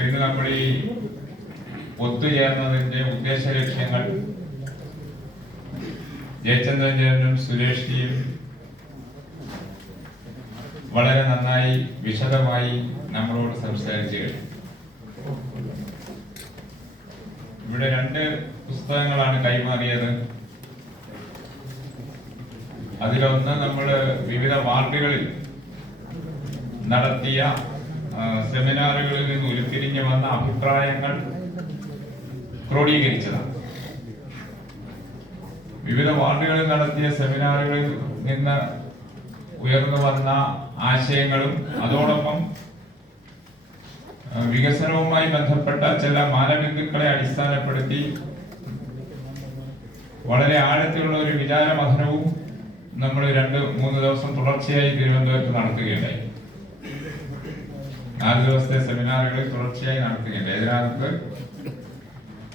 ഇന്ന് നമ്മൾ ഈ ഒത്തുചേർന്നതിന്റെ ഉദ്ദേശ ലക്ഷ്യങ്ങൾ ജയചന്ദ്രനും സുരേഷിയും വളരെ നന്നായി വിശദമായി നമ്മളോട് സംസാരിച്ചു കഴിഞ്ഞു. ഇവിടെ 2 പുസ്തകങ്ങളാണ് കൈമാറിയത്. അതിലൊന്ന് നമ്മൾ വിവിധ വാർഡുകളിൽ നടത്തിയ സെമിനാറുകളിൽ നിന്ന് ഉരുത്തിരിഞ്ഞു വന്ന അഭിപ്രായങ്ങൾ ക്രോഡീകരിച്ചതാണ്. വിവിധ വാർഡുകളിൽ നടത്തിയ സെമിനാറുകളിൽ നിന്ന് ഉയർന്നു വന്ന ആശയങ്ങളും അതോടൊപ്പം വികസനവുമായി ബന്ധപ്പെട്ട ചില മാനബിന്ദുക്കളെ അടിസ്ഥാനപ്പെടുത്തി വളരെ ആഴത്തിലുള്ള ഒരു വിചാരമഥനവും നമ്മൾ 2-3 ദിവസം തുടർച്ചയായി തിരുവനന്തപുരത്ത് നടത്തുകയുണ്ടായി. 4 ദിവസത്തെ സെമിനാറുകളിൽ തുടർച്ചയായി നടത്തുകയുണ്ടായി. ഇതിനകത്ത്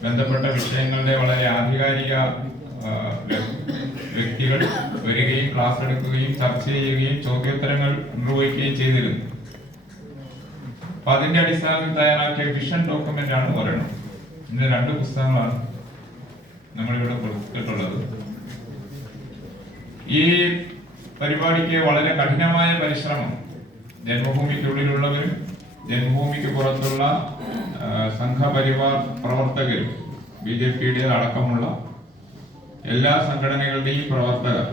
ബന്ധപ്പെട്ട വിഷയങ്ങളുടെ വളരെ ആധികാരിക വ്യക്തികൾ വരികയും ക്ലാസ് എടുക്കുകയും ചർച്ച ചെയ്യുകയും ചോദ്യോത്തരങ്ങൾ നിർവഹിക്കുകയും ചെയ്തിരുന്നു. അപ്പൊ അതിന്റെ അടിസ്ഥാനത്തിൽ തയ്യാറാക്കിയ വിഷൻ ഡോക്യുമെന്റ് ആണ് ഒരെണ്ണം. ഇന്ന് 2 പുസ്തകങ്ങളാണ് നമ്മളിവിടെ കൊടുത്തിട്ടുള്ളത്. ഈ പരിപാടിക്ക് വളരെ കഠിനമായ പരിശ്രമം ജന്മഭൂമിക്കുള്ളിലുള്ളവരും ജന്മഭൂമിക്ക് പുറത്തുള്ള സംഘപരിവാർ പ്രവർത്തകരും BJPയുടെ അടക്കമുള്ള എല്ലാ സംഘടനകളുടെയും പ്രവർത്തകർ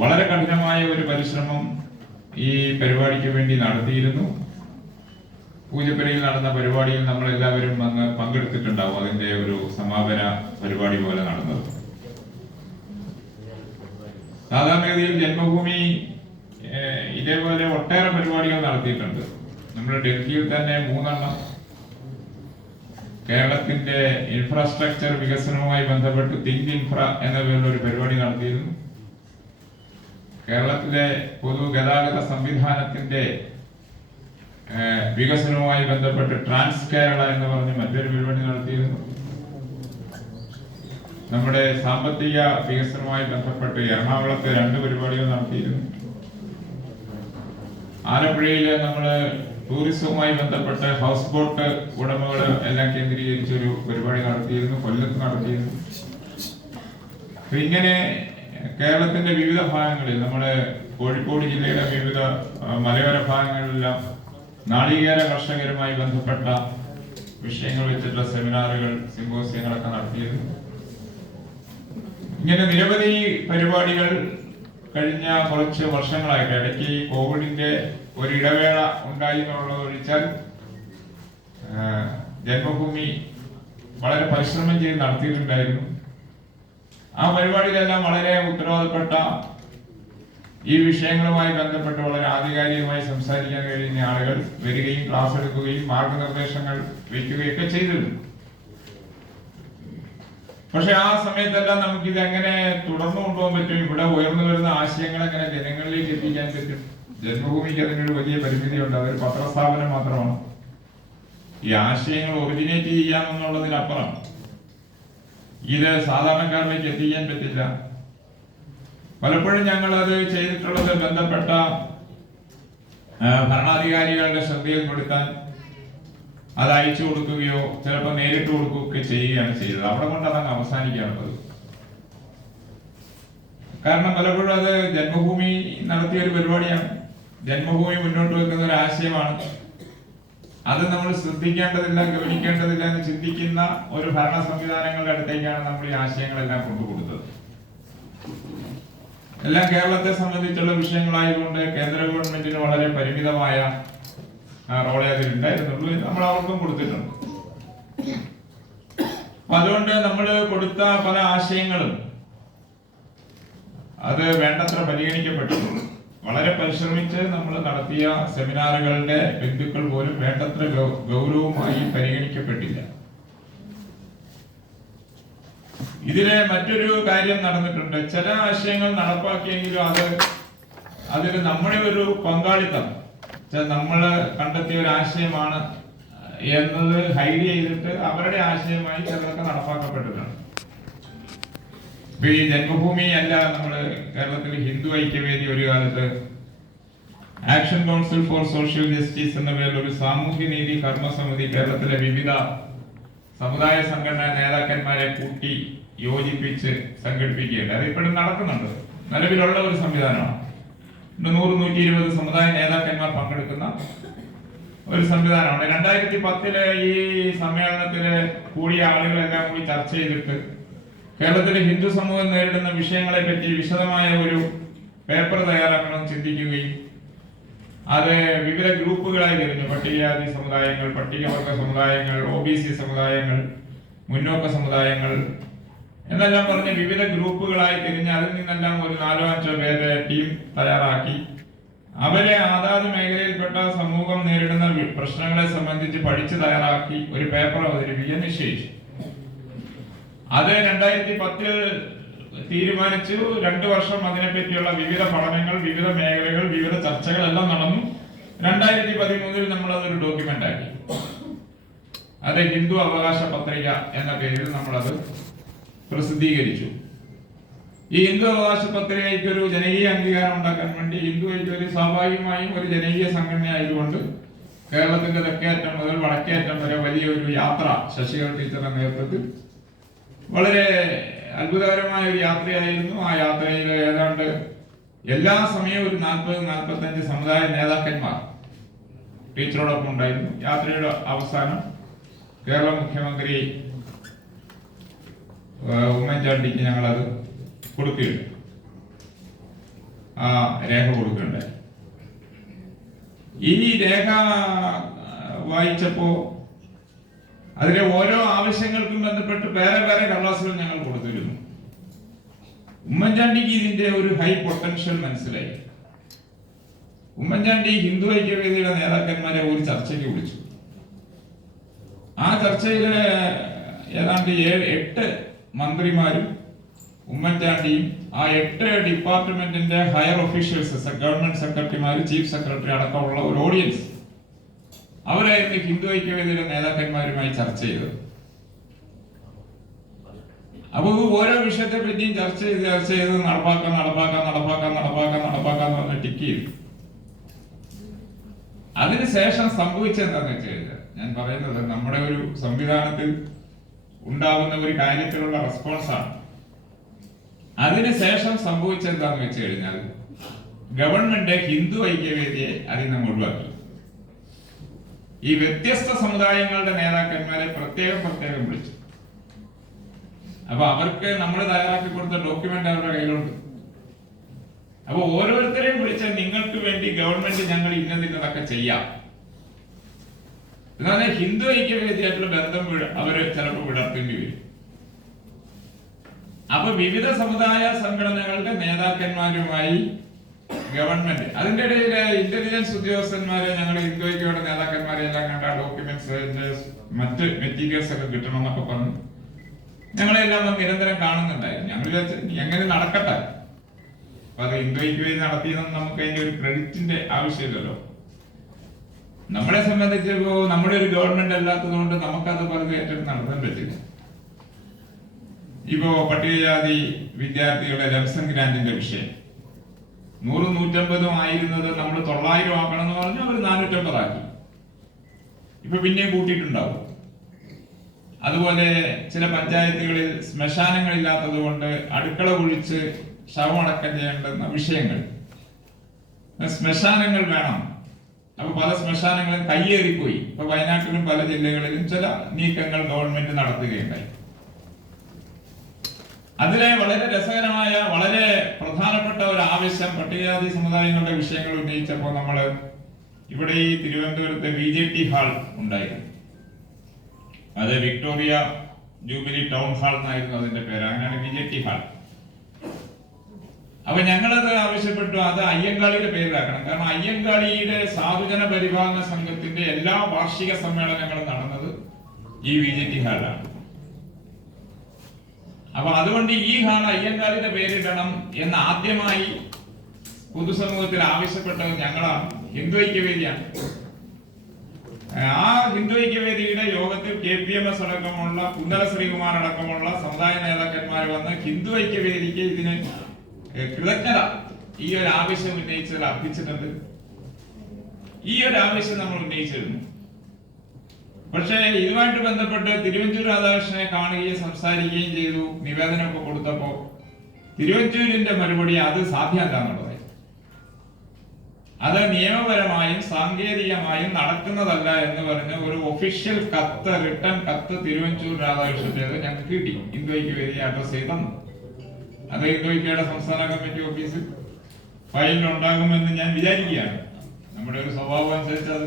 വളരെ കഠിനമായ ഒരു പരിശ്രമം ഈ പരിപാടിക്ക് വേണ്ടി നടത്തിയിരുന്നു. പൂജപ്പുരയിൽ നടന്ന പരിപാടിയിൽ നമ്മൾ എല്ലാവരും വന്ന് പങ്കെടുത്തിട്ടുണ്ടാവും. അതിന്റെ ഒരു സമാപന പരിപാടി പോലെ നടന്നത്. സാധാരണഗതിയിൽ ജന്മഭൂമി ഇതേപോലെ ഒട്ടേറെ പരിപാടികൾ നടത്തിയിട്ടുണ്ട്. നമ്മൾ ഡൽഹിയിൽ തന്നെ 3 എണ്ണം കേരളത്തിന്റെ ഇൻഫ്രാസ്ട്രക്ചർ വികസനവുമായി ബന്ധപ്പെട്ട് തിങ്ക് ഇൻഫ്ര എന്ന പേരിൽ ഒരു പരിപാടി നടത്തിയിരുന്നു. കേരളത്തിലെ പൊതുഗതാഗത സംവിധാനത്തിന്റെ വികസനവുമായി ബന്ധപ്പെട്ട് ട്രാൻസ് കേരള എന്ന് പറഞ്ഞ് മറ്റൊരു പരിപാടി നടത്തിയിരുന്നു. നമ്മുടെ സാമ്പത്തിക വികസനവുമായി ബന്ധപ്പെട്ട് എറണാകുളത്ത് 2 പരിപാടികൾ നടത്തിയിരുന്നു. ആലപ്പുഴയില് നമ്മള് ടൂറിസവുമായി ബന്ധപ്പെട്ട് ഹൗസ് ബോട്ട് ഉടമകൾ എല്ലാം കേന്ദ്രീകരിച്ച് ഒരു പരിപാടി നടത്തിയിരുന്നു. കൊല്ലത്ത് നടത്തിയിരുന്നു. ഇങ്ങനെ കേരളത്തിന്റെ വിവിധ ഭാഗങ്ങളിൽ, നമ്മുടെ കോഴിക്കോട് ജില്ലയുടെ വിവിധ മലയോര ഭാഗങ്ങളിലെല്ലാം നാളികേര കർഷകരുമായി ബന്ധപ്പെട്ട വിഷയങ്ങൾ വെച്ചിട്ടുള്ള സെമിനാറുകൾ, സിമ്പോസിയങ്ങളൊക്കെ നടത്തിയിരുന്നു. ഇങ്ങനെ നിരവധി പരിപാടികൾ കഴിഞ്ഞ കുറച്ച് വർഷങ്ങളായിട്ട്, ഇടയ്ക്ക് കോവിഡിന്റെ ഒരു ഇടവേള ഉണ്ടായി എന്നുള്ളത് ഒഴിച്ചാൽ ജന്മഭൂമി വളരെ പരിശ്രമം ചെയ്ത് നടത്തിയിട്ടുണ്ടായിരുന്നു. ആ പരിപാടിയിലെല്ലാം വളരെ ഉത്തരവാദപ്പെട്ട ഈ വിഷയങ്ങളുമായി ബന്ധപ്പെട്ട് വളരെ ആധികാരികമായി സംസാരിക്കാൻ കഴിയുന്ന ആളുകൾ വരികയും ക്ലാസ് എടുക്കുകയും മാർഗനിർദ്ദേശങ്ങൾ വയ്ക്കുകയൊക്കെ ചെയ്തിരുന്നു. പക്ഷെ ആ സമയത്തെല്ലാം നമുക്ക് ഇത് എങ്ങനെ തുടർന്നു കൊണ്ടുപോകാൻ പറ്റും, ഇവിടെ ഉയർന്നു വരുന്ന ആശയങ്ങൾ എങ്ങനെ ജനങ്ങളിലേക്ക് എത്തിക്കാൻ പറ്റും? ജന്മഭൂമിക്ക് അതിനൊരു വലിയ പരിമിതിയുണ്ട്. അതൊരു പത്രസ്ഥാപനം മാത്രമാണ്. ഈ ആശയങ്ങൾ ഒറിജിനേറ്റ് ചെയ്യാമെന്നുള്ളതിനപ്പുറം ഇത് സാധാരണക്കാരിലേക്ക് എത്തിക്കാൻ പറ്റില്ല. പലപ്പോഴും ഞങ്ങൾ അത് ചെയ്തിട്ടുള്ളത് ബന്ധപ്പെട്ട ഭരണാധികാരികളുടെ ശ്രദ്ധയിൽപ്പെടുത്താൻ അത് അയച്ചു കൊടുക്കുകയോ ചിലപ്പോൾ നേരിട്ട് കൊടുക്കുകയൊക്കെ ചെയ്യുകയാണ് ചെയ്തത്. അവിടെ കൊണ്ട് അതങ്ങ് അവസാനിക്കുകയാണ്. കാരണം പലപ്പോഴും അത് ജന്മഭൂമി നടത്തിയ ഒരു പരിപാടിയാണ്. ജന്മഭൂമി മുന്നോട്ട് വെക്കുന്ന ഒരു ആശയമാണ്. അത് നമ്മൾ ശ്രദ്ധിക്കേണ്ടതില്ല, ഗവനിക്കേണ്ടതില്ല എന്ന് ചിന്തിക്കുന്ന ഒരു ഭരണ സംവിധാനങ്ങളുടെ അടുത്തേക്കാണ് നമ്മൾ ഈ ആശയങ്ങളെല്ലാം കൊണ്ടുകൊടുത്തത്. എല്ലാം കേരളത്തെ സംബന്ധിച്ചുള്ള വിഷയങ്ങളായതുകൊണ്ട് കേന്ദ്ര ഗവൺമെന്റിന് വളരെ പരിമിതമായ റോളെ അതിലുണ്ടായിരുന്നുള്ളൂ. നമ്മൾ അവർക്കും കൊടുത്തിട്ടുണ്ട്. അതുകൊണ്ട് നമ്മൾ കൊടുത്ത പല ആശയങ്ങളും അത് വേണ്ടത്ര പരിഗണിക്കപ്പെട്ടിട്ടുണ്ട്. വളരെ പരിശ്രമിച്ച് നമ്മൾ നടത്തിയ സെമിനാറുകളുടെ ബന്ധുക്കൾ പോലും വേണ്ടത്ര ഗൗരവമായി പരിഗണിക്കപ്പെട്ടില്ല. ഇതിലെ മറ്റൊരു കാര്യം നടന്നിട്ടുണ്ട്. ചില ആശയങ്ങൾ നടപ്പാക്കിയെങ്കിലും അതിൽ നമ്മുടെ ഒരു പങ്കാളിത്തം, നമ്മൾ കണ്ടെത്തിയ ഒരു ആശയമാണ് എന്നത് ഹൈഡ് ചെയ്തിട്ട് അവരുടെ ആശയമായി ചിലതൊക്കെ നടപ്പാക്കപ്പെട്ടിട്ടുണ്ട്. ഈ ജന്മഭൂമി അല്ല, നമ്മള് കേരളത്തിൽ ഹിന്ദു ഐക്യവേദി ഒരു കാലത്ത് action council for social justice എന്ന പേരിൽ ഒരു സാമൂഹ്യ നീതി കർമ്മസമിതി കേരളത്തിലെ വിവിധ സമുദായ സംഘടനാ നേതാക്കന്മാരെ കൂട്ടി യോജിപ്പിച്ച് സംഘടിപ്പിക്കുകയുണ്ട്. അത് ഇപ്പോഴും നടക്കുന്നുണ്ട്. നിലവിലുള്ള ഒരു സംവിധാനമാണ്. 100-120 സമുദായ നേതാക്കന്മാർ പങ്കെടുക്കുന്ന ഒരു സംവിധാനമാണ്. 2010 ഈ സമ്മേളനത്തില് കൂടിയ ആളുകളെല്ലാം കൂടി ചർച്ച ചെയ്തിട്ട് കേരളത്തിലെ ഹിന്ദു സമൂഹം നേരിടുന്ന വിഷയങ്ങളെ പറ്റി വിശദമായ ഒരു പേപ്പർ തയ്യാറാക്കണം ചിന്തിക്കുകയും അത് വിവിധ ഗ്രൂപ്പുകളായി തിരിഞ്ഞു. പട്ടികജാതി സമുദായങ്ങൾ, പട്ടികവർഗ സമുദായങ്ങൾ, OBC സമുദായങ്ങൾ, മുന്നോക്ക സമുദായങ്ങൾ എന്നെല്ലാം പറഞ്ഞ് വിവിധ ഗ്രൂപ്പുകളായി തിരിഞ്ഞ് അതിൽ നിന്നെല്ലാം ഒരു 4-5 പേരെ ടീം തയ്യാറാക്കി അവരെ അതാത് മേഖലയിൽപ്പെട്ട സമൂഹം നേരിടുന്ന പ്രശ്നങ്ങളെ സംബന്ധിച്ച് പഠിച്ചു തയ്യാറാക്കി ഒരു പേപ്പർ അവതരിപ്പിക്കാൻ നിശ്ചയിച്ചു. അത് 2010 തീരുമാനിച്ചു. 2 വർഷം അതിനെപ്പറ്റിയുള്ള വിവിധ പഠനങ്ങൾ, വിവിധ മേഖലകൾ, വിവിധ ചർച്ചകൾ എല്ലാം നടന്നു. 2013 നമ്മൾ അതൊരു ഡോക്യുമെന്റ് ആക്കി. അത് ഹിന്ദു അവകാശ പത്രിക എന്ന പേരിൽ നമ്മളത് പ്രസിദ്ധീകരിച്ചു. ഈ ഹിന്ദു അവകാശ പത്രികയ്ക്ക് ഒരു ജനകീയ അംഗീകാരം ഉണ്ടാക്കാൻ വേണ്ടി ഹിന്ദു ഐക്യവേദി സ്വാഭാവികമായും ഒരു ജനകീയ സംഘടനയായതുകൊണ്ട് കേരളത്തിന്റെ തെക്കേയറ്റം മുതൽ വടക്കേയറ്റം വരെ വലിയൊരു യാത്ര ശശികല ടീച്ചറുടെ നേതൃത്വത്തിൽ വളരെ അത്ഭുതകരമായ ഒരു യാത്രയായിരുന്നു. ആ യാത്രയിൽ ഏതാണ്ട് എല്ലാ സമയവും ഒരു 40-45 സമുദായ നേതാക്കന്മാർ ടീച്ചറോടൊപ്പം ഉണ്ടായിരുന്നു. യാത്രയുടെ അവസാനം കേരള മുഖ്യമന്ത്രി ഉമ്മൻചാണ്ടിക്ക് ഞങ്ങളത് കൊടുക്കുകയുണ്ട്. ആ രേഖ കൊടുക്കണ്ടേ. ഈ രേഖ വായിച്ചപ്പോ അതിലെ ഓരോ ആവശ്യങ്ങൾക്കും ബന്ധപ്പെട്ട് വേറെ വേറെ കടലാസുകൾ ഞങ്ങൾ കൊടുത്തിരുന്നു. ഉമ്മൻചാണ്ടിക്ക് ഇതിന്റെ ഒരു ഹൈ പൊട്ടൻഷ്യൽ മനസ്സിലായി. ഉമ്മൻചാണ്ടി ഹിന്ദു ഐക്യവേദിയുടെ നേതാക്കന്മാരെ ഒരു ചർച്ചയ്ക്ക് വിളിച്ചു. ആ ചർച്ചയില് ഏതാണ്ട് 8 മന്ത്രിമാരും ഉമ്മൻചാണ്ടിയും ആ 8 ഡിപ്പാർട്ട്മെന്റിന്റെ ഹയർ ഒഫീഷ്യൽസ്, ഗവൺമെന്റ് സെക്രട്ടറിമാര്, ചീഫ് സെക്രട്ടറി അടക്കമുള്ള ഒരു ഓഡിയൻസ്, അവരായിരുന്നു ഹിന്ദു ഐക്യവേദിയുടെ നേതാക്കന്മാരുമായി ചർച്ച ചെയ്തത്. അപ്പൊ ഓരോ വിഷയത്തെ പറ്റിയും ചർച്ച ചെയ്ത് നടപ്പാക്കാൻ പറഞ്ഞ് ടിക്ക് ചെയ്തു. അതിനുശേഷം സംഭവിച്ചെന്താന്ന് വെച്ച് കഴിഞ്ഞാൽ, ഞാൻ പറയുന്നത് നമ്മുടെ ഒരു സംവിധാനത്തിൽ ഉണ്ടാവുന്ന ഒരു കാര്യത്തിലുള്ള റെസ്പോൺസാണ്. അതിനുശേഷം സംഭവിച്ചെന്താന്ന് വെച്ച് കഴിഞ്ഞാൽ ഗവൺമെന്റ് ഹിന്ദു ഐക്യവേദിയെ അതിൽ നിന്ന് ഒഴിവാക്കി. ഈ വ്യത്യസ്ത സമുദായങ്ങളുടെ നേതാക്കന്മാരെ പ്രത്യേകം വിളിച്ചു. അപ്പൊ അവർക്ക് നമ്മൾ തയ്യാറാക്കി കൊടുത്ത ഡോക്യുമെന്റ് അവരുടെ കയ്യിലുണ്ട്. അപ്പൊ ഓരോരുത്തരെയും വിളിച്ച് നിങ്ങൾക്ക് വേണ്ടി ഗവൺമെന്റ് ഞങ്ങൾ ഇന്നതൊക്കെ ചെയ്യാം. എന്നാൽ ഹിന്ദു ഐക്യവേദിയായിട്ടുള്ള ബന്ധം അവര് ചിലപ്പോൾ വിടർത്തേണ്ടി വരും. അപ്പൊ വിവിധ സമുദായ സംഘടനകളുടെ നേതാക്കന്മാരുമായി ഗവൺമെന്റ്, അതിന്റെ ഇടയിൽ ഇന്റലിജൻസ് ഉദ്യോഗസ്ഥന്മാരെ, ഞങ്ങൾ ഹിന്ദു ഐക്യയുടെ നേതാക്കന്മാരെ എല്ലാം കണ്ട ഡോക്യുമെന്റ്സ്, മറ്റ് മെറ്റീരിയൽസ് ഒക്കെ കിട്ടണം എന്നൊക്കെ പറഞ്ഞു ഞങ്ങളെല്ലാം നിരന്തരം കാണുന്നുണ്ടായിരുന്നു. ഞങ്ങൾ എങ്ങനെ നടക്കട്ടെ. അപ്പൊ അത് ഹിന്ദു ഐക്യവേദി നടത്തിയതെന്ന് നമുക്ക് അതിന്റെ ഒരു ക്രെഡിറ്റിന്റെ ആവശ്യമില്ലല്ലോ. നമ്മളെ സംബന്ധിച്ചപ്പോ നമ്മുടെ ഒരു ഗവൺമെന്റ് അല്ലാത്തത് കൊണ്ട് നമുക്കത് പലതും ഏറ്റെടുത്ത് നടത്താൻ പറ്റില്ല. ഇപ്പോ പട്ടികജാതി വിദ്യാർത്ഥികളുടെ ലംസം ഗ്രാന്റിന്റെ വിഷയം 100-150 ആയിരുന്നത് നമ്മൾ 900 ആക്കണം എന്ന് പറഞ്ഞു അവർ 450 ആക്കി. ഇപ്പൊ പിന്നെയും കൂട്ടിയിട്ടുണ്ടാവും. അതുപോലെ ചില പഞ്ചായത്തുകളിൽ ശ്മശാനങ്ങൾ ഇല്ലാത്തത് കൊണ്ട് അടുക്കള കുഴിച്ച് ശവമടക്കം ചെയ്യേണ്ടുന്ന വിഷയങ്ങൾ, ശ്മശാനങ്ങൾ വേണം. അപ്പൊ പല ശ്മശാനങ്ങളും കയ്യേറിപ്പോയി. ഇപ്പൊ വയനാട്ടിലും പല ജില്ലകളിലും ചില നീക്കങ്ങൾ ഗവൺമെന്റ് നടത്തുകയുണ്ടായി. അതിലെ വളരെ രസകരമായ, വളരെ പ്രധാനപ്പെട്ട ഒരു ആവശ്യം പട്ടികജാതി സമുദായങ്ങളുടെ വിഷയങ്ങൾ ഉന്നയിച്ചപ്പോൾ നമ്മൾ ഇവിടെ ഈ തിരുവനന്തപുരത്തെ VJT ഹാൾ ഉണ്ടായിരുന്നു. അത് വിക്ടോറിയ ജൂബിലി ടൗൺ ഹാൾ എന്നായിരുന്നു അതിന്റെ പേര്. അങ്ങനെയാണ് VJT ഹാൾ. അപ്പൊ ഞങ്ങളത് ആവശ്യപ്പെട്ടു, അത് അയ്യങ്കാളിയുടെ പേരിലാക്കണം. കാരണം അയ്യങ്കാളിയുടെ സാധുജന പരിപാലന സംഘത്തിന്റെ എല്ലാ വാർഷിക സമ്മേളനങ്ങളും നടന്നത് ഈ VJT ഹാളിലാണ്. അപ്പൊ അതുകൊണ്ട് ഈ ഹാൾ അയ്യങ്കാളിയുടെ പേരിടണം എന്ന് ആദ്യമായി പൊതുസമൂഹത്തിൽ ആവശ്യപ്പെട്ടത് ഞങ്ങളാണ്, ഹിന്ദു ഐക്യവേദിയാണ്. ആ ഹിന്ദു ഐക്യവേദിയുടെ യോഗത്തിൽ KPMS അടക്കമുള്ള, കുന്നല ശ്രീകുമാർ അടക്കമുള്ള സമുദായ നേതാക്കന്മാർ വന്ന് ഹിന്ദു ഐക്യവേദിക്ക് ഇതിന് കൃതജ്ഞത, ഈ ഒരു ആവശ്യം ഉന്നയിച്ചതിൽ അർപ്പിച്ചിട്ടുണ്ട്. ഈ ഒരു ആവശ്യം നമ്മൾ ഉന്നയിച്ചിരുന്നു. പക്ഷേ ഇതുമായിട്ട് ബന്ധപ്പെട്ട് തിരുവഞ്ചൂർ രാധാകൃഷ്ണനെ കാണുകയും സംസാരിക്കുകയും ചെയ്തു. നിവേദനമൊക്കെ കൊടുത്തപ്പോ തിരുവഞ്ചൂരിന്റെ മറുപടി അത് സാധ്യമല്ല എന്നുള്ളതായി. അത് നിയമപരമായും സാങ്കേതികമായും നടക്കുന്നതല്ല എന്ന് പറഞ്ഞ് ഒരു ഒഫീഷ്യൽ കത്ത്, റിട്ടേൺ കത്ത് തിരുവഞ്ചൂർ രാധാകൃഷ്ണന്റേത് ഞങ്ങൾക്ക് കിട്ടി. ഹിന്ദുയ്ക്ക് വേദി അഡ്രസ് ചെയ്ത് തന്നു. അത് ഹിന്ദുയ്ക്കയുടെ സംസ്ഥാന കമ്മിറ്റി ഓഫീസിൽ ഫയലിൽ ഉണ്ടാകുമെന്ന് ഞാൻ വിചാരിക്കുകയാണ്. നമ്മുടെ ഒരു സ്വഭാവം അനുസരിച്ച് അത്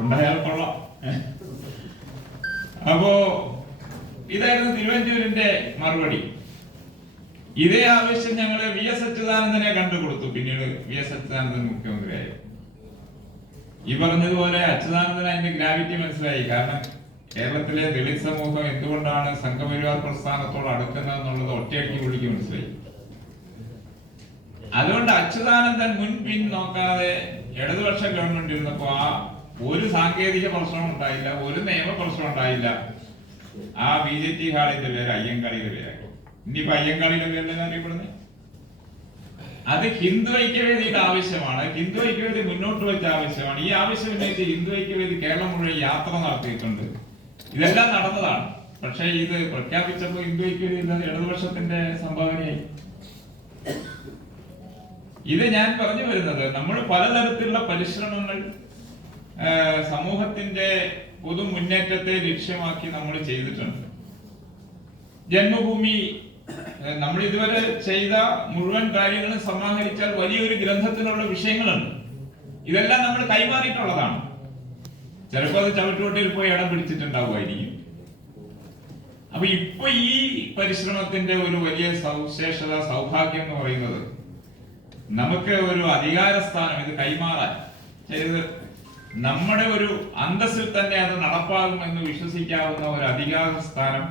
ഉണ്ടായാൽ കൊള്ളാം. അപ്പോ ഇതായിരുന്നു തിരുവഞ്ചൂരിന്റെ മറുപടി. ഇതേ ആവശ്യം ഞങ്ങള് VS അച്യുതാനന്ദനെ കണ്ടുകൊടുത്തു. പിന്നീട് VS അച്യുതാനന്ദൻ മുഖ്യമന്ത്രിയായി. ഈ പറഞ്ഞതുപോലെ അച്യുതാനന്ദൻ അതിന്റെ ഗ്രാവിറ്റി മനസ്സിലായി. കാരണം കേരളത്തിലെ ദളിത് സമൂഹം എന്തുകൊണ്ടാണ് സംഘപരിവാർ പ്രസ്ഥാനത്തോട് അടുക്കുന്നത് എന്നുള്ളത് ഒറ്റയടിക്ക് പുള്ളിക്ക് മനസ്സിലായി. അതുകൊണ്ട് അച്യുതാനന്ദൻ മുൻപിൻ നോക്കാതെ ഇടതുപക്ഷ ഗവൺമെന്റ് ഇരുന്നപ്പോ ആ ഒരു സാങ്കേതിക പ്രശ്നം ഉണ്ടായില്ല, ഒരു നിയമ പ്രശ്നം ഉണ്ടായില്ല. ആ BJT ഹാളിന്റെ പേര് അയ്യങ്കാളിയുടെ പേരായി. ഇനിയിപ്പോ അയ്യങ്കാളിയുടെ പേരിലാണ് അറിയപ്പെടുന്നത്. അത് ഹിന്ദു ഐക്യവേദിയുടെ ആവശ്യമാണ്. ഹിന്ദു ഐക്യവേദി മുന്നോട്ട് വെച്ച ആവശ്യമാണ്. ഈ ആവശ്യം ഉന്നയിച്ച് ഹിന്ദു ഐക്യവേദി കേരളം മുഴുവൻ യാത്ര നടത്തിയിട്ടുണ്ട്. ഇതെല്ലാം നടന്നതാണ്. പക്ഷെ ഇത് പ്രഖ്യാപിച്ചപ്പോൾ ഹിന്ദു ഐക്യവേദി ഇടതുപക്ഷത്തിന്റെ സംഭാവനയായി. ഇത് ഞാൻ പറഞ്ഞു വരുന്നത്, നമ്മൾ പലതരത്തിലുള്ള പരിശ്രമങ്ങൾ സമൂഹത്തിന്റെ പൊതു മുന്നേറ്റത്തെ ലക്ഷ്യമാക്കി നമ്മൾ ചെയ്തിട്ടുണ്ട്. ജന്മഭൂമി നമ്മൾ ഇതുവരെ ചെയ്ത മുഴുവൻ കാര്യങ്ങളും സമാഹരിച്ചാൽ വലിയൊരു ഗ്രന്ഥത്തിലുള്ള വിഷയങ്ങളുണ്ട്. ഇതെല്ലാം നമ്മൾ കൈമാറിയിട്ടുള്ളതാണ്. ചിലപ്പോൾ അത് ചവിട്ടുകൊട്ടിയിൽ പോയി ഇടം പിടിച്ചിട്ടുണ്ടാവുമായിരിക്കും. അപ്പൊ ഇപ്പൊ ഈ പരിശ്രമത്തിന്റെ ഒരു വലിയ സവിശേഷത, സൗഭാഗ്യം എന്ന് പറയുന്നത്, നമുക്ക് ഒരു അധികാരസ്ഥാനം ഇത് കൈമാറാൻ ചെയ്ത് നമ്മുടെ ഒരു അന്തസ്സിൽ തന്നെ അത് നടപ്പാകുമെന്ന് വിശ്വസിക്കാവുന്ന ഒരു അധികാര സ്ഥാനം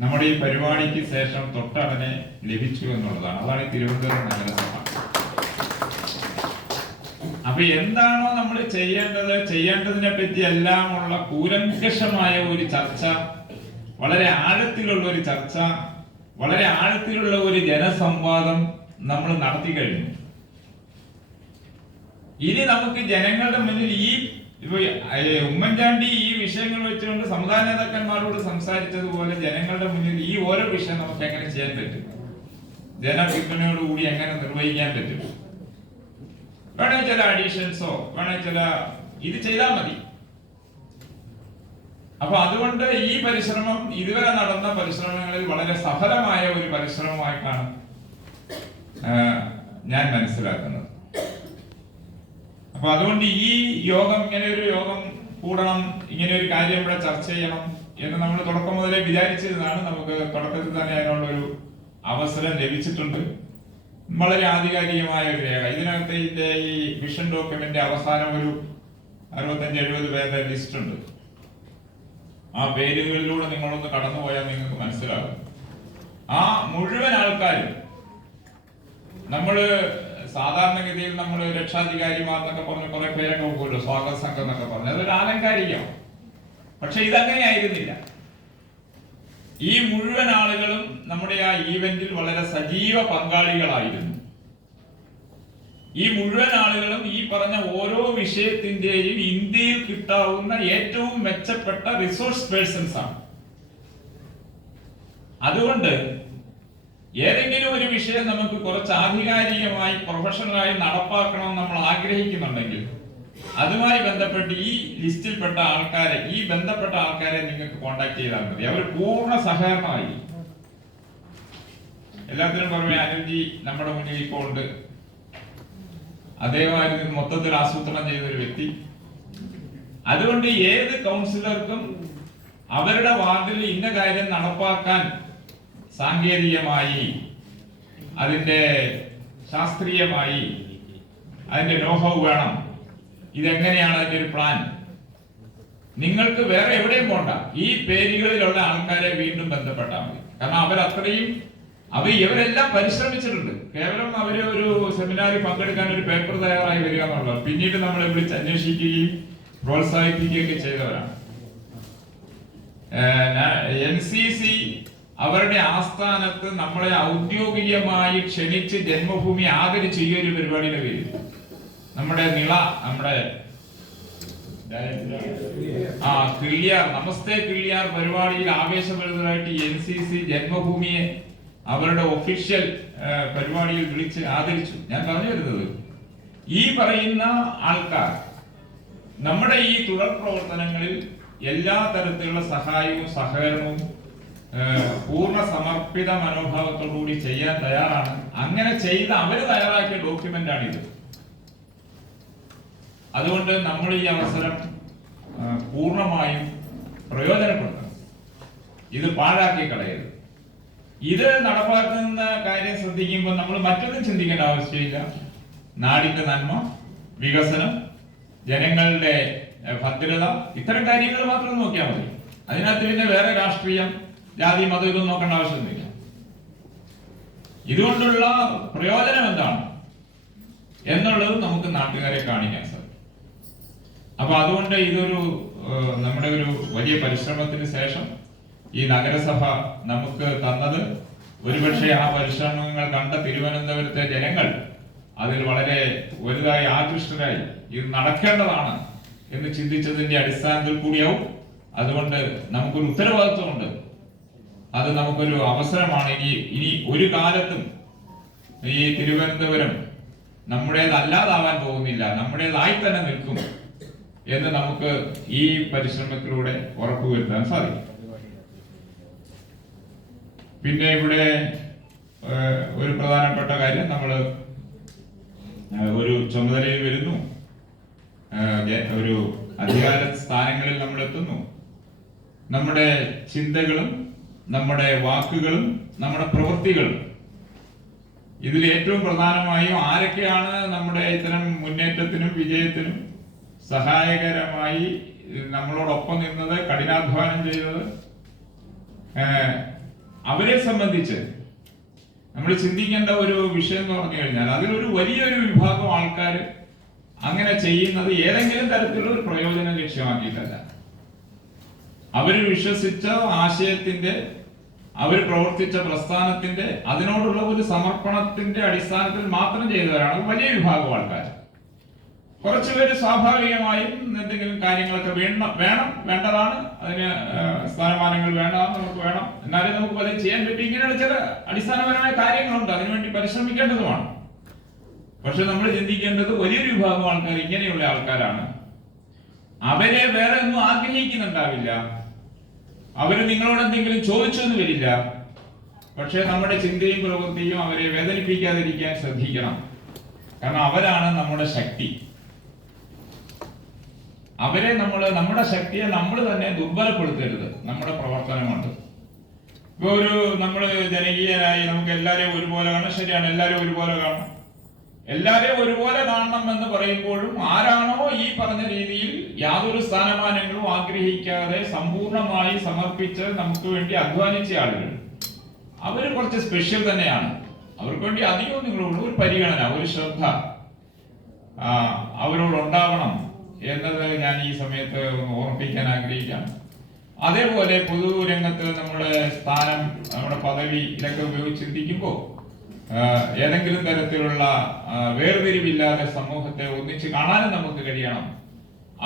നമ്മുടെ ഈ പരിപാടിക്ക് ശേഷം തൊട്ടടനെ ലഭിച്ചു എന്നുള്ളതാണ്. അതാണ് ഈ തിരുവനന്തപുരം നഗരസഭ. അപ്പൊ എന്താണോ നമ്മൾ ചെയ്യേണ്ടതിനെ പറ്റി എല്ലാമുള്ള കൂലങ്കഷമായ ഒരു ചർച്ച, വളരെ ആഴത്തിലുള്ള ഒരു ചർച്ച, വളരെ ആഴത്തിലുള്ള ഒരു ജനസംവാദം നമ്മൾ നടത്തി കഴിഞ്ഞു. ഇനി നമുക്ക് ജനങ്ങളുടെ മുന്നിൽ ഉമ്മൻചാണ്ടി ഈ വിഷയങ്ങൾ വെച്ചുകൊണ്ട് സമുദായ നേതാക്കന്മാരോട് സംസാരിച്ചതുപോലെ ജനങ്ങളുടെ മുന്നിൽ ഈ ഓരോ വിഷയം നമുക്ക് എങ്ങനെ ചെയ്യാൻ പറ്റും, ജനപിന്തുണയോടുകൂടി എങ്ങനെ നിർവഹിക്കാൻ പറ്റും, വേണേ ചില അഡീഷൻസോ വേണേ ചില ഇത് ചെയ്താൽ മതി. അപ്പൊ അതുകൊണ്ട് ഈ പരിശ്രമം ഇതുവരെ നടന്ന പരിശ്രമങ്ങളിൽ വളരെ സഫലമായ ഒരു പരിശ്രമമായിട്ടാണ് ഞാൻ മനസ്സിലാക്കുന്നത്. അപ്പൊ അതുകൊണ്ട് ഈ യോഗം, ഇങ്ങനെ ഒരു യോഗം കൂടണം, ഇങ്ങനെ ഒരു കാര്യം ഇവിടെ ചർച്ച ചെയ്യണം എന്ന് നമ്മൾ തുടക്കം മുതലേ വിചാരിച്ചിരുന്നതാണ്. നമുക്ക് തുടക്കത്തിൽ തന്നെ അതിനുള്ളൊരു അവസരം ലഭിച്ചിട്ടുണ്ട്. വളരെ ആധികാരികമായ ഒരു രേഖ. ഇതിനകത്ത് ഇതിന്റെ ഈ വിഷൻ ഡോക്യുമെന്റ് അവസാനം ഒരു 65-70 പേരുടെ ലിസ്റ്റ് ഉണ്ട്. ആ പേരുകളിലൂടെ നിങ്ങളൊന്ന് കടന്നുപോയാൽ നിങ്ങൾക്ക് മനസ്സിലാകും. ആ മുഴുവൻ ആൾക്കാരും, നമ്മള് സാധാരണഗതിയിൽ നമ്മൾ രക്ഷാധികാരിമാർ എന്നൊക്കെ പറഞ്ഞ് കുറെ പേരൊക്കെ പോകുമല്ലോ, സ്വാഗത സംഘം എന്നൊക്കെ പറഞ്ഞു, അതൊരു ആലങ്കാരികമാണ്. പക്ഷെ ഇതങ്ങനെ ആയിരുന്നില്ല. ഈ മുഴുവൻ ആളുകളും നമ്മുടെ ആ ഈവന്റിൽ വളരെ സജീവ പങ്കാളികളായിരുന്നു. ഈ മുഴുവൻ ആളുകളും ഈ പറഞ്ഞ ഓരോ വിഷയത്തിന്റെയും ഇന്ത്യയിൽ കിട്ടാവുന്ന ഏറ്റവും മെച്ചപ്പെട്ട റിസോഴ്സ് പേഴ്സൺസ് ആണ്. അതുകൊണ്ട് ഏതെങ്കിലും ഒരു വിഷയം നമുക്ക് കുറച്ച് ആധികാരികമായി പ്രൊഫഷണലായി നടപ്പാക്കണമെന്ന് നമ്മൾ ആഗ്രഹിക്കുന്നുണ്ടെങ്കിൽ അതുമായി ബന്ധപ്പെട്ട് ഈ ലിസ്റ്റിൽപ്പെട്ട ആൾക്കാരെ, ഈ ബന്ധപ്പെട്ട ആൾക്കാരെ നിങ്ങൾക്ക് കോണ്ടാക്ട് ചെയ്താൽ മതി. അവർ പൂർണ്ണ സഹകരണമായി. എല്ലാത്തിനും പുറമെ അനിൽജി നമ്മുടെ മുന്നിൽ ഇപ്പോൾ ഉണ്ട്. അദ്ദേഹമായിരുന്നു മൊത്തത്തിൽ ആസൂത്രണം ചെയ്ത ഒരു വ്യക്തി. അതുകൊണ്ട് ഏത് കൗൺസിലർക്കും അവരുടെ വാർഡിൽ ഇന്ന കാര്യം നടപ്പാക്കാൻ സാങ്കേതികമായി, അതിന്റെ ശാസ്ത്രീയമായി അതിന്റെ നോഹൗ വേണം. ഇതെങ്ങനെയാണ് അതിന്റെ ഒരു പ്ലാൻ? നിങ്ങൾക്ക് വേറെ എവിടെയും പോണ്ട, ഈ പേരുകളിലുള്ള ആൾക്കാരെ വീണ്ടും ബന്ധപ്പെട്ടാൽ മതി. കാരണം ഇവരെല്ലാം പരിശ്രമിച്ചിട്ടുണ്ട്. കേവലം അവര് ഒരു സെമിനാറിൽ പങ്കെടുക്കാൻ ഒരു പേപ്പർ തയ്യാറായി വരിക എന്നുള്ളത്, പിന്നീട് നമ്മളെ വിളിച്ച് അന്വേഷിക്കുകയും പ്രോത്സാഹിപ്പിക്കുകയൊക്കെ ചെയ്തവരാണ്. NCC അവരുടെ ആസ്ഥാനത്ത് നമ്മളെ ഔദ്യോഗികമായി ക്ഷണിച്ച് ജന്മഭൂമി ആദരിച്ച് ഈ ഒരു പരിപാടിയുടെ പേരിൽ നമ്മുടെ നമ്മുടെ കിള്ളിയാർ നമസ്തേ കിള്ളിയാർ പരിപാടിയിൽ ആവേശഭരിതരായിട്ട് NCC ജന്മഭൂമിയെ അവരുടെ ഒഫീഷ്യൽ പരിപാടിയിൽ വിളിച്ച് ആദരിച്ചു. ഞാൻ പറഞ്ഞു വരുന്നത്, ഈ പറയുന്ന ആൾക്കാർ നമ്മുടെ ഈ തുടർ പ്രവർത്തനങ്ങളിൽ എല്ലാ തരത്തിലുള്ള സഹായവും സഹകരണവും പൂർണ്ണ സമർപ്പിത മനോഭാവത്തോടുകൂടി ചെയ്യാൻ തയ്യാറാണ്. അങ്ങനെ ചെയ്ത് അവര് തയ്യാറാക്കിയ ഡോക്യുമെന്റ് ആണിത്. അതുകൊണ്ട് നമ്മൾ ഈ അവസരം പൂർണ്ണമായും പ്രയോജനപ്പെടുത്തണം. ഇത് പാഴാക്കി കളയരുത്. ഇത് നടപ്പാക്കുന്ന കാര്യം ശ്രദ്ധിക്കുമ്പോൾ നമ്മൾ മറ്റൊന്നും ചിന്തിക്കേണ്ട ആവശ്യമില്ല. നാടിന്റെ നന്മ, വികസനം, ജനങ്ങളുടെ ഭദ്രത, ഇത്തരം കാര്യങ്ങൾ മാത്രം നോക്കിയാൽ മതി. അതിനകത്ത് പിന്നെ വേറെ രാഷ്ട്രീയം, ജാതി, മതം ഇതൊന്നും നോക്കേണ്ട ആവശ്യമൊന്നുമില്ല. ഇതുകൊണ്ടുള്ള പ്രയോജനം എന്താണ് എന്നുള്ളത് നമുക്ക് നാട്ടുകാരെ കാണിക്കാൻ സാധിക്കും. അപ്പൊ അതുകൊണ്ട് ഇതൊരു നമ്മുടെ ഒരു വലിയ പരിശ്രമത്തിന് ശേഷം ഈ നഗരസഭ നമുക്ക് തന്നത്, ഒരുപക്ഷെ ആ പരിശ്രമങ്ങൾ കണ്ട തിരുവനന്തപുരത്തെ ജനങ്ങൾ അതിൽ വളരെ വലുതായി ആകൃഷ്ടരായി ഇത് നടക്കേണ്ടതാണ് എന്ന് ചിന്തിച്ചതിന്റെ അടിസ്ഥാനത്തിൽ കൂടിയാവും. അതുകൊണ്ട് നമുക്കൊരു ഉത്തരവാദിത്വമുണ്ട്. അത് നമുക്കൊരു അവസരമാണ്. ഇനി ഒരു കാലത്തും ഈ തിരുവനന്തപുരം നമ്മുടേതല്ലാതാവാൻ പോകുന്നില്ല, നമ്മുടേതായി തന്നെ നിൽക്കും എന്ന് നമുക്ക് ഈ പരിശ്രമത്തിലൂടെ ഉറപ്പുവരുത്താൻ സാധിക്കും. പിന്നെ ഇവിടെ ഒരു പ്രധാനപ്പെട്ട കാര്യം, നമ്മൾ ഒരു ചുമതലയിൽ വരുന്നു, ഒരു അധികാര സ്ഥാനങ്ങളിൽ നമ്മൾ എത്തുന്നു. നമ്മുടെ ചിന്തകളും നമ്മുടെ വാക്കുകളും നമ്മുടെ പ്രവൃത്തികളും, ഇതിൽ ഏറ്റവും പ്രധാനമായും ആരൊക്കെയാണ് നമ്മുടെ ഇത്തരം മുന്നേറ്റത്തിനും വിജയത്തിനും സഹായകരമായി നമ്മളോടൊപ്പം നിന്നത്, കഠിനാധ്വാനം ചെയ്തത്, അവരെ സംബന്ധിച്ച് നമ്മൾ ചിന്തിക്കേണ്ട ഒരു വിഷയം എന്ന് പറഞ്ഞു കഴിഞ്ഞാൽ, അതിലൊരു വലിയൊരു വിഭാഗം ആൾക്കാർ അങ്ങനെ ചെയ്യുന്നത് ഏതെങ്കിലും തരത്തിലുള്ള ഒരു പ്രയോജനം ലക്ഷ്യമാക്കിയിട്ടല്ല. അവർ വിശ്വസിച്ച ആശയത്തിന്റെ, അവർ പ്രവർത്തിച്ച പ്രസ്ഥാനത്തിന്റെ, അതിനോടുള്ള ഒരു സമർപ്പണത്തിന്റെ അടിസ്ഥാനത്തിൽ മാത്രം ചെയ്തവരാണ് വലിയ വിഭാഗം ആൾക്കാർ. കുറച്ചുപേര് സ്വാഭാവികമായും എന്തെങ്കിലും കാര്യങ്ങളൊക്കെ വേണം, വേണ്ടതാണ്, അതിന് സ്ഥാനമാനങ്ങൾ വേണ്ടതാണ്, നമുക്ക് വേണം, എന്നാലേ നമുക്ക് അത് ചെയ്യാൻ പറ്റും. ഇങ്ങനെയുള്ള ചില അടിസ്ഥാനപരമായ കാര്യങ്ങളുണ്ട്, അതിനുവേണ്ടി പരിശ്രമിക്കേണ്ടതുമാണ്. പക്ഷെ നമ്മൾ ചിന്തിക്കേണ്ടത് വലിയൊരു വിഭാഗം ആൾക്കാർ ഇങ്ങനെയുള്ള ആൾക്കാരാണ്. അവരെ വേറെ ഒന്നും ആഗ്രഹിക്കുന്നുണ്ടാവില്ല, അവര് നിങ്ങളോട് എന്തെങ്കിലും ചോദിച്ചൊന്നും വരില്ല. പക്ഷെ നമ്മുടെ ചിന്തയും പ്രവൃത്തിയും അവരെ വേദനിപ്പിക്കാതിരിക്കാൻ ശ്രദ്ധിക്കണം. കാരണം അവരാണ് നമ്മുടെ ശക്തി. അവരെ നമ്മുടെ ശക്തിയെ നമ്മൾ തന്നെ ദുർബലപ്പെടുത്തരുത് നമ്മുടെ പ്രവർത്തനം കൊണ്ട്. ഇപ്പൊ നമ്മൾ ജനകീയനായി നമുക്ക് എല്ലാവരെയും ഒരുപോലെ കാണാം, ശരിയാണ്, എല്ലാവരും ഒരുപോലെ കാണണം. എല്ലാവരെയും ഒരുപോലെ കാണണം എന്ന് പറയുമ്പോഴും ആരാണോ ഈ പറഞ്ഞ രീതിയിൽ യാതൊരു സ്ഥാനമാനങ്ങളും ആഗ്രഹിക്കാതെ സമ്പൂർണമായി സമർപ്പിച്ച് നമുക്ക് വേണ്ടി അധ്വാനിച്ച ആളുകൾ, അവര് കുറച്ച് സ്പെഷ്യൽ തന്നെയാണ്. അവർക്ക് വേണ്ടി അധികവും നിങ്ങളോട് ഒരു പരിഗണന, ഒരു ശ്രദ്ധ അവരോട് ഉണ്ടാവണം എന്നത് ഞാൻ ഈ സമയത്ത് ഓർമ്മിപ്പിക്കാൻ ആഗ്രഹിക്കാം. അതേപോലെ പൊതുരംഗത്ത് നമ്മുടെ സ്ഥാനം, നമ്മുടെ പദവി, ഇതൊക്കെ ഉപയോഗിച്ച് ചിന്തിക്കുമ്പോൾ ഏതെങ്കിലും തരത്തിലുള്ള വേർതിരിവില്ലാതെ സമൂഹത്തെ ഒന്നിച്ച് കാണാനും നമുക്ക് കഴിയണം.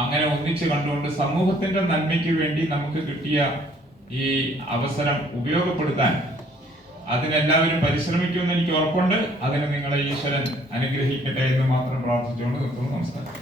അങ്ങനെ ഒന്നിച്ച് കണ്ടുകൊണ്ട് സമൂഹത്തിന്റെ നന്മയ്ക്ക് വേണ്ടി നമുക്ക് കിട്ടിയ ഈ അവസരം ഉപയോഗപ്പെടുത്താൻ അതിനെല്ലാവരും പരിശ്രമിക്കുമെന്ന് എനിക്ക് ഉറപ്പുണ്ട്. അതിന് നിങ്ങളെ ഈശ്വരൻ അനുഗ്രഹിക്കട്ടെ എന്ന് മാത്രം പ്രാർത്ഥിച്ചുകൊണ്ട് നിർത്തുന്നു. നമസ്കാരം.